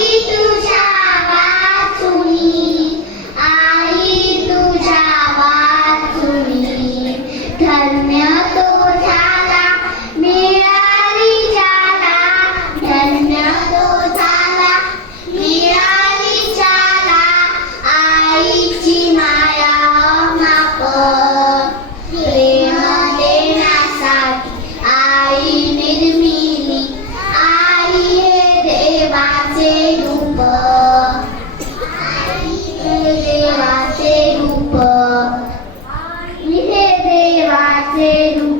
Happy to fazer